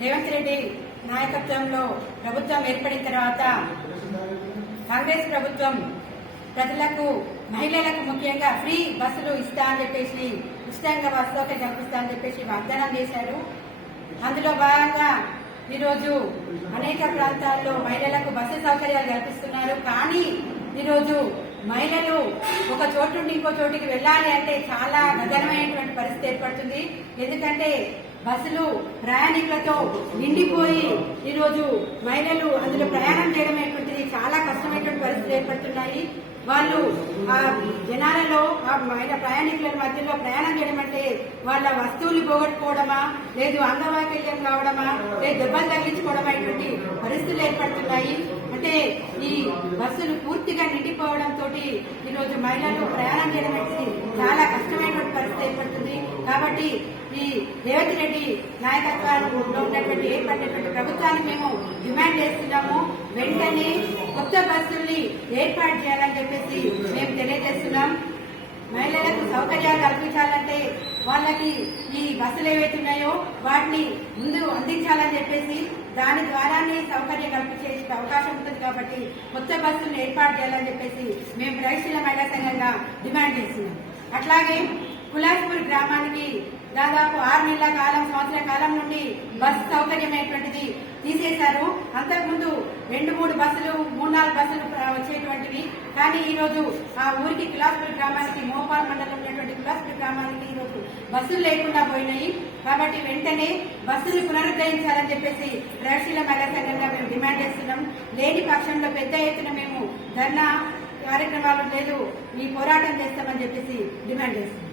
దేవంత్ రెడ్డి నాయకత్వంలో ప్రభుత్వం ఏర్పడిన తర్వాత కాంగ్రెస్ ప్రభుత్వం ప్రజలకు మహిళలకు ముఖ్యంగా ఫ్రీ బస్సులు ఇస్తా అని చెప్పేసి ఉచితంగా బస్సులోకి సౌకర్యం కల్పిస్తా అని చెప్పేసి వాగ్దానం చేశారు. అందులో భాగంగా ఈరోజు అనేక ప్రాంతాల్లో మహిళలకు బస్సు సౌకర్యాలు కల్పిస్తున్నారు. కానీ ఈరోజు మహిళలు ఒక చోటు నుండి ఇంకో చోటికి వెళ్ళాలి అంటే చాలా గగనమైనటువంటి పరిస్థితి ఏర్పడుతుంది. ఎందుకంటే బస్సులు ప్రయాణికులతో నిండిపోయి ఈరోజు మహిళలు అందులో ప్రయాణం చేయడం అనేటువంటిది చాలా కష్టమైనటువంటి పరిస్థితులు ఏర్పడుతున్నాయి. వాళ్ళు ఆ జనాలలో ఆ మహిళ ప్రయాణికుల మధ్యలో ప్రయాణం చేయడం అంటే వాళ్ళ వస్తువులు పోగొట్టుకోవడమా లేదు అంగవైకల్యం కావడమా లేదు దెబ్బలు తగ్గించుకోవడం అటువంటి పరిస్థితులు ఏర్పడుతున్నాయి. అంటే ఈ బస్సులు పూర్తిగా నిండిపోవడంతో ఈరోజు మహిళలు ప్రయాణం చేయడం అనేది చాలా కష్టమైన కాబట్టి ఈ రేవంత్ రెడ్డి నాయకత్వంలో ఉన్నటువంటి ఏర్పడినటువంటి ప్రభుత్వాన్ని మేము డిమాండ్ చేస్తున్నాము. వెంటనే కొత్త బస్సుల్ని ఏర్పాటు చేయాలని చెప్పేసి మేము తెలియజేస్తున్నాం. మహిళలకు సౌకర్యాలు కల్పించాలంటే వాళ్ళకి ఈ బస్సులు ఏవైతే ఉన్నాయో వాటిని ముందు అందించాలని చెప్పేసి దాని ద్వారానే సౌకర్యం కల్పించే అవకాశం ఉంటుంది కాబట్టి కొత్త బస్సులను ఏర్పాటు చేయాలని చెప్పేసి మేము ప్రగతిశీల మహిళా సంఘంగా డిమాండ్ చేస్తున్నాం. అట్లాగే కులాస్పూర్ గ్రామానికి దాదాపు ఆరు నెలల కాలం సంవత్సర కాలం నుండి బస్సు సౌకర్యమైనటువంటిది తీసేశారు. అంతకుముందు రెండు మూడు బస్సులు మూడు నాలుగు బస్సులు వచ్చేటువంటివి. కానీ ఈ రోజు ఆ ఊరికి కులాస్పూర్ గ్రామానికి మోపాల్ మండలం ఉన్నటువంటి కులాస్పూర్ గ్రామానికి ఈ రోజు బస్సులు లేకుండా పోయినాయి. కాబట్టి వెంటనే బస్సులు పునరుద్ధరించాలని చెప్పేసి ప్రగతిశీల మహిళా సంఘంగా మేము డిమాండ్ చేస్తున్నాం. లేని పక్షంలో పెద్ద ఎత్తున మేము ధర్నా కార్యక్రమాలు లేదు. ఈ పోరాటం చేస్తామని చెప్పేసి డిమాండ్ చేస్తున్నాం.